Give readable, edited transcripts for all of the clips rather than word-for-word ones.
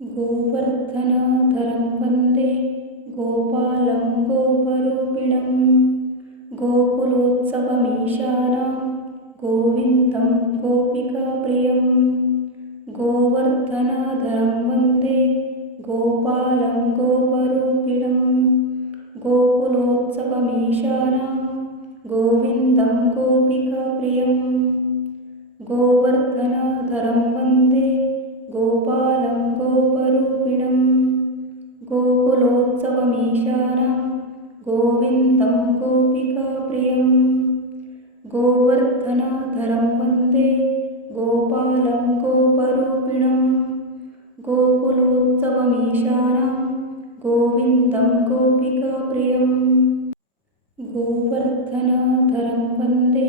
गोवर्धनधरं वन्दे गोपालं गोपरूपिणं गोकुलोत्सवमीशानं गोविन्दं गोपिकाप्रियं गोवर्धनधरं वन्दे गोपालं गोपरूपिणं गोकुलोत्सवमीशानं गोविन्दं गोपिकाप्रियं गोवर्धनधरं वन्दे गोपालं गोपरूपिणं गोकुलोत्सवमीशानं गोविन्दं गोपिकाप्रियं गोवर्धनधरं वन्दे गोपालं गोपरूपिणं गोकुलोत्सवमीशानं गोविन्दं गोपिकाप्रियं गोवर्धनधरं वन्दे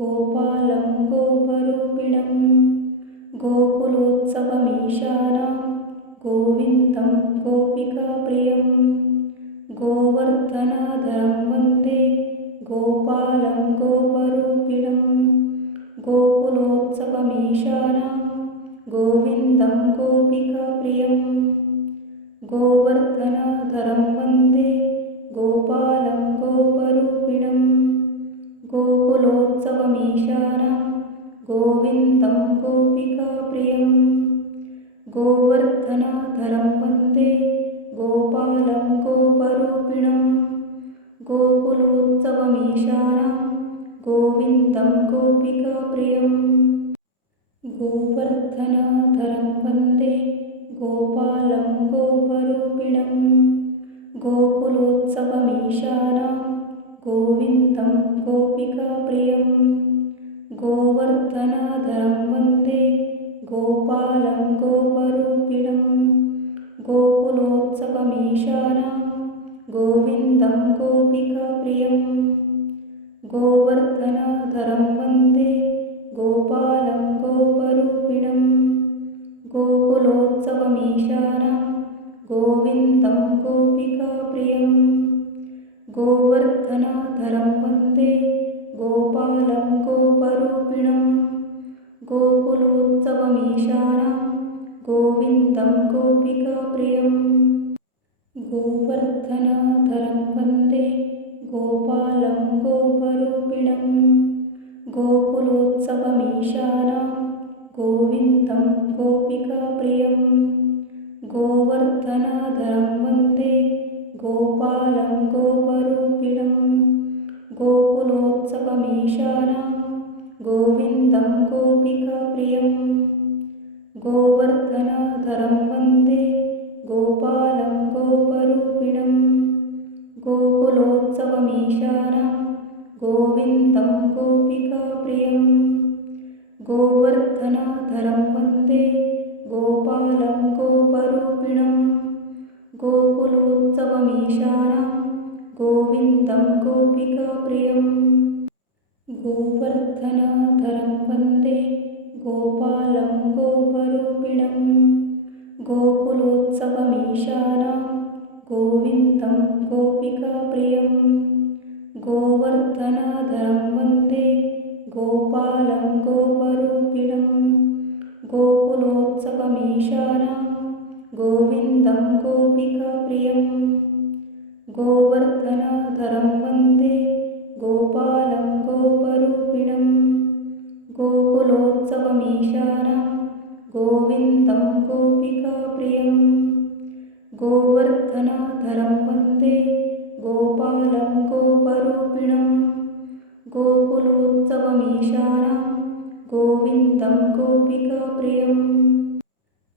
गोपालं गोपरूपिणं गोकुलोत्सवमीशानं गोविन्दं गोपिकाप्रियं गोवर्धनधरं वन्दे गोपालं गोपरूपिणं गोकुलोत्सवमीशानं गोविन्दं गोपिकाप्रियं गोवर्धनधरं वन्दे गोपालं गोपरूपिणं गोकुलोत्सवमीशानं गोविन्दं गोपिकाप्रियं गोवर्धनधरं वन्दे गोपालं गोपरूपिणं गोकुलोत्सवमीशानं गोविन्दं गोपिकाप्रियं गोवर्धनधरं वन्दे गोपालं गोपरूपिणं गोकुलोत्सवमीशानं गोविन्दं गोपिकाप्रियं गोवर्धनधरं वन्दे गोपालं गोपरूपिणं गोकुलोत्सवमीशानं गोविन्दं गोपिकाप्रियं गोवर्धनधरं वन्दे गोपालं गोपरूपिणं गोकुलोत्सवमीशानं गोविन्दं गोपिकाप्रियं गोवर्धनधरं वन्दे गोपालं गोपरूपिणं गोकुलोत्सवमीशानं गोविन्दं गोपिकाप्रियं गोवर्धनधरं वन्दे गोपालं गोपरूपिणं गोकुलोत्सवमीशानं गोविन्दं गोपिकाप्रियं गोवर्धनधरं वन्दे गोपालं गोपरूपिणं गोकुलोत्सवमीशानं गोविन्दं गोपिकाप्रियं गोवर्धनधरं वन्दे गोपालं गोपरूपिणं गोकुलोत्सवमीशानं गोविन्दं गोपिकाप्रियं गोवर्धनधरं वन्दे गोपालं गोपरूपिणं गोकुलोत्सवमीशानं गोविन्दं गोपिकाप्रियं गोवर्धनधरं वन्दे गोपालं गोपरूपिणं गोकुलोत्सवमीशानं गोविन्दं गोपिकाप्रियं गोवर्धनधरं वन्दे गोपालं गोपरूपिणं गोकुलोत्सवमीशानं गोविन्दं गोपिकाप्रियं गोवर्धनधरं वन्दे गोपालं गोपरूपिणं गोकुलोत्सवमीशानं गोविन्दं गोपिकाप्रियं गोवर्धनधरं वन्दे गोपालं गोपरूपिणं गोकुलोत्सवमीशानं गोविन्दं गोपिकाप्रियं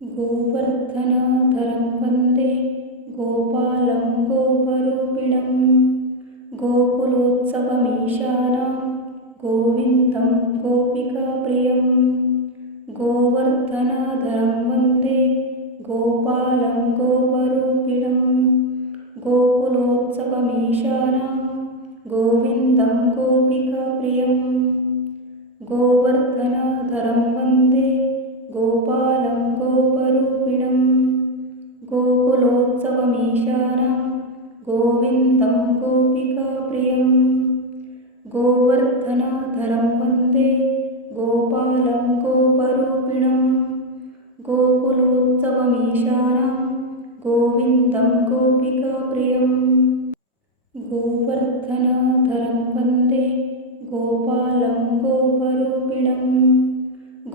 गोवर्धनधरं वन्दे गोपालं गोपरूपिणं गोकुलोत्सवमीशानं गोविन्दं गोपिकाप्रियं गोवर्धनधरं वन्दे गोपालं गोपरूपिणं गोकुलोत्सवमीशानं गोविन्दं गोपिकाप्रियं गोवर्धनधरं वन्दे गोपालं गोपरूपिणं गोकुलोत्सवमीशानं गोविन्दं गोपिकाप्रियं गोवर्धनधरं वन्दे गोपालं गोपरूपिणं गोकुलोत्सवमीशानं गोविन्दं गोपिकाप्रियम् गोवर्धनधरं वन्दे गोपालं गोपरूपिणं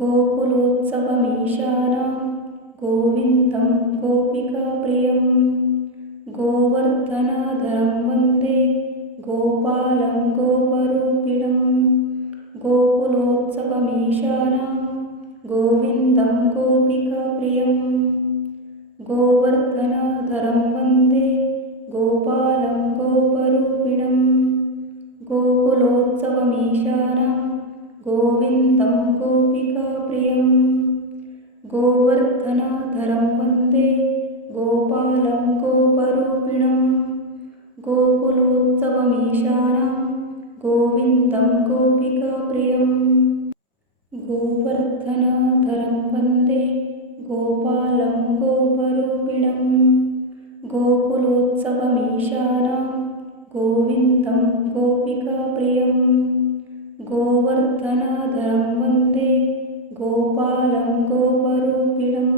गोकुलोत्सवमीशानां गोविन्दं गोपिकाप्रियं गोवर्धनधरं वन्दे गोपालं गोपरूपिणं गोकुलोत्सवमीशानां गोविन्दं गोपिकाप्रियं गोवर्धनधरं वन्दे गोपालं गोपरूपिणं गोकुलोत्सवमीशानां गोविन्दं गोपिकाप्रियं गोवर्धनधरं वन्दे गोपालं गोपरूपिणं गोकुलोत्सवमीशानां गोविन्दं गोपिकाप्रियं गोवर्धनधरं वन्दे गोपालं गोपरूपिणं गोकुलोत्सवमीशानां गोविन्दं गोपिकाप्रियं गोवर्धनधरं वन्दे गोपालं गोपरूपिणं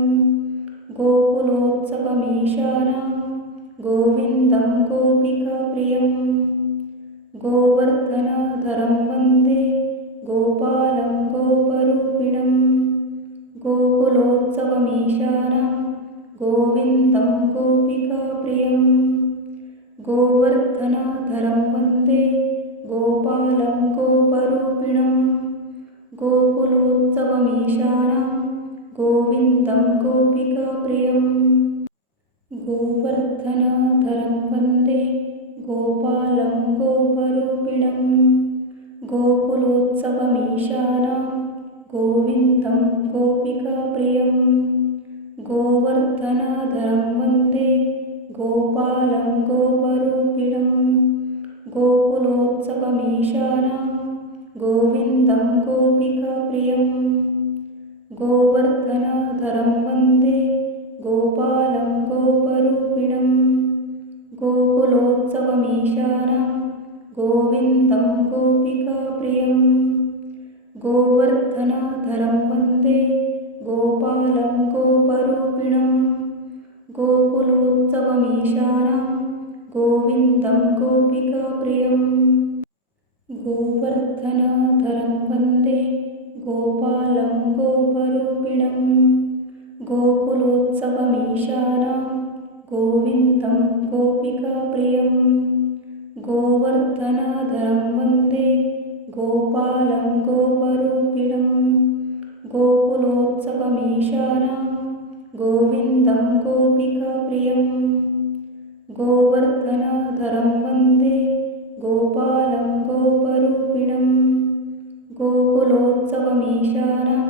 गोकुलोत्सवमीशानां गोविन्दं गोपिकाप्रियं गोवर्धनधरं वन्दे गोपालं गोपरूपिणं गोकुलोत्सवमीशानां गोविन्दं गोपिकाप्रियं गोवर्धनधरं वन्दे गोपालं गोपरूपिणं गोकुलोत्सवमीशानां गोविन्दं गोपिकाप्रियं गोवर्धनधरं वन्दे गोपालं गोपरूपिणं गोकुलोत्सवमीशानां गोविन्दं गोपिकाप्रियं गोवर्धनधरं वन्दे गोपालं गोपरूपिणं गोकुलोत्सवमीशानां गोविन्दं गोपिकाप्रियं गोवर्धनधरं वन्दे गोपालं गोपरूपिणं गोकुलोत्सवमीशानां गोविन्दं गोपिकाप्रियं गोवर्धनधरं वन्दे गोपालं गोपरूपिणं गोकुलोत्सवमीशानां गोविन्दं गोपिकाप्रियं गोवर्धनधरं वन्दे गोपालं गोपरूपिणं गोकुलोत्सवमीशानां गोविन्दं गोपिकाप्रियं गोवर्धनधरं वन्दे गोपालं गोपरूपिणं गोकुलोत्सवमीशानां गोविन्दं गोपिकाप्रियं गोवर्धनधरं वन्दे गोपालं गोपरूपिणं गोकुलोत्सवमीशानां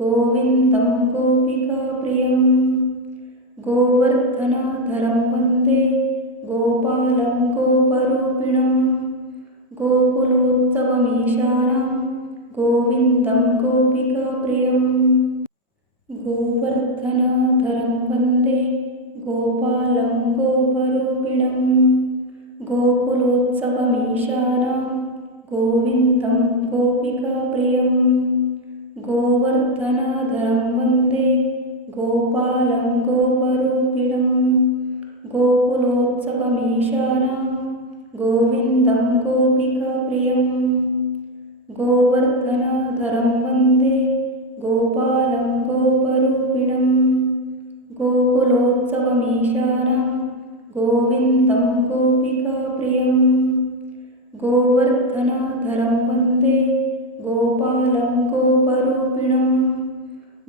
गोविन्दं गोपिकाप्रियं गोवर्धनधरं वन्दे गोपालं गोपरूपिणं गोकुलोत्सवमीशानां गोविन्दं गोपिकाप्रियं गोवर्धनधरं वन्दे गोपालं गोपरूपिणं गोकुलोत्सवमीशानां गोविन्दं गोपिकाप्रियं गोवर्धनधरं वन्दे गोपालं गोपरूपिणं गोकुलोत्सवमीशानां गोविन्दं गोपिकाप्रियं गोवर्धनधरं वन्दे गोपालं गोपरूपिणं गोकुलोत्सवमीशानां गोविन्दं गोपिकाप्रियं गोवर्धनधरं वन्दे गोपालं गोपरूपिणं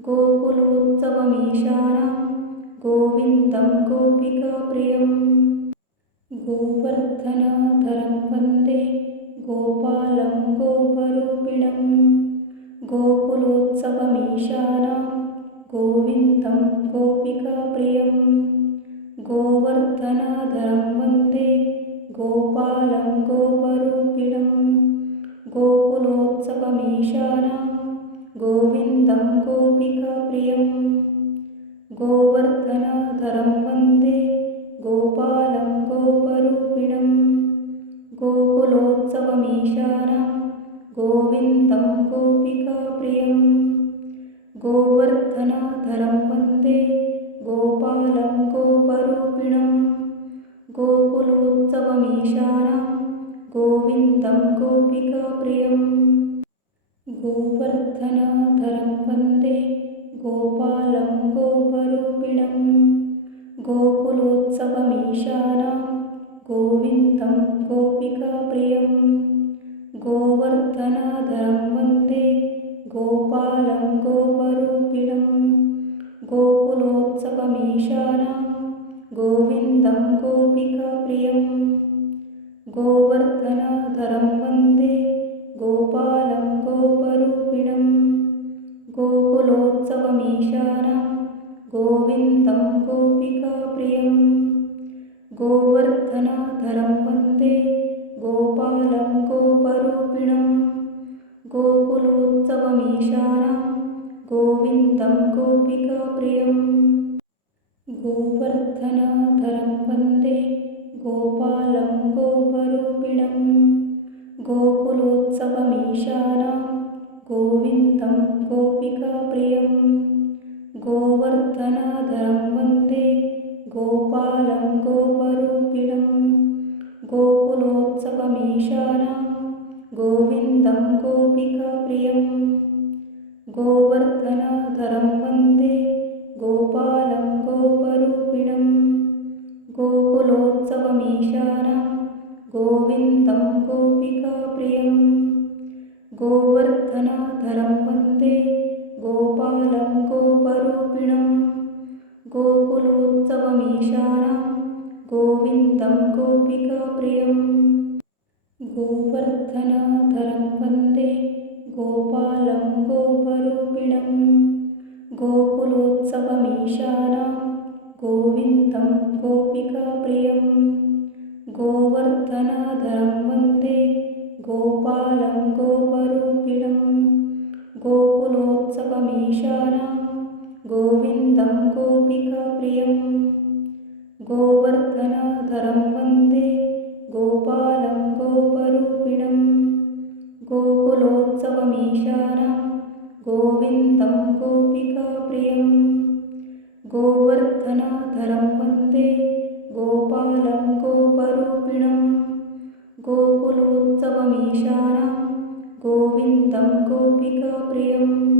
गोकुलोत्सवमीशानां गोविन्दं गोपिकाप्रियं गोवर्धनधरं वन्दे गोपालं गोपरूपिणं गोकुलोत्सवमीशानां गोविन्दं गोपिकाप्रियं गोवर्धनधरं वन्दे गोपालं गोपरूपिणं गोकुलोत्सवमीशानां गोविन्दं गोपिकाप्रियं गोवर्धनधरं वन्दे गोपालं गोपरूपिणं गोकुलोत्सवमीशानां गोविन्दं गोपिकाप्रियं गोवर्धनधरं वन्दे गोपालं गोपरूपिणं गोविन्दं गोपिकाप्रियम् गोवर्धनधरं वन्दे गोपालं गोपरूपिणं गोकुलोत्सवमीशानां गोविन्दं गोपिकाप्रियम् गोवर्धनधरं वन्दे गोपालं गोपरूपिणं गोकुलोत्सवमीशानां गोविन्दं गोपिकाप्रियम् गोवर्धनधरं वन्दे गोपालं गोपरूपिणं गोकुलोत्सवमीशानां गोविन्दं गोपिकाप्रियम् गोवर्धनधरं वन्दे गोपालं गोपरूपिणं गोकुलोत्सवमीशानां गोविन्दं गोपिकाप्रियम् गोवर्धनधरं वन्दे गोपालं गोपरूपिणं गोकुलोत्सवमीशानां गोविन्दं गोपिकाप्रियम् गोवर्धनधरं वन्दे गोपालं गोपरूपिणं गोकुलोत्सवमीशानां गोविन्दं गोपिकाप्रियम् गोवर्धनधरं वन्दे गोपालं गोपरूपिणं गोकुलोत्सवमीशानां गोविन्दं गोपिकाप्रियम् गोवर्धनधरं वन्दे गोपालं गोपरूपिणं गोकुलोत्सवमीशानां गोविन्दं गोपिकाप्रियम् गोवर्धनधरं वन्दे गोपालं गोपरूपिणं गोकुलोत्सवमीशानां गोविन्दं गोपिकाप्रियम् गोवर्धनधरं वन्दे गोपालं गोपरूपिणं गोकुलोत्सवमीशानां गोविन्दं गोपिकाप्रियम् गोवर्धनधरं वन्दे गोपालं गोपरूपिणं गोकुलोत्सवमीशानां गोविन्दं गोपिकाप्रियम् गोवर्धनधरं वन्दे गोपालं गोपरूपिणं गोकुलोत्सवमीशानां गोविन्दं गोपिकाप्रियम् गोवर्धनधरं वन्दे गोपालं गोपरूपिणं गोकुलोत्सवमीशानां गोविन्दं गोपिकाप्रियम् गोवर्धनधरं वन्दे गोपालं गोपरूपिणं गोवर्धनधरं वन्दे गोपालं गोपरूपिणं गोकुलोत्सवमीशानां गोविन्दं गोपिकाप्रियम्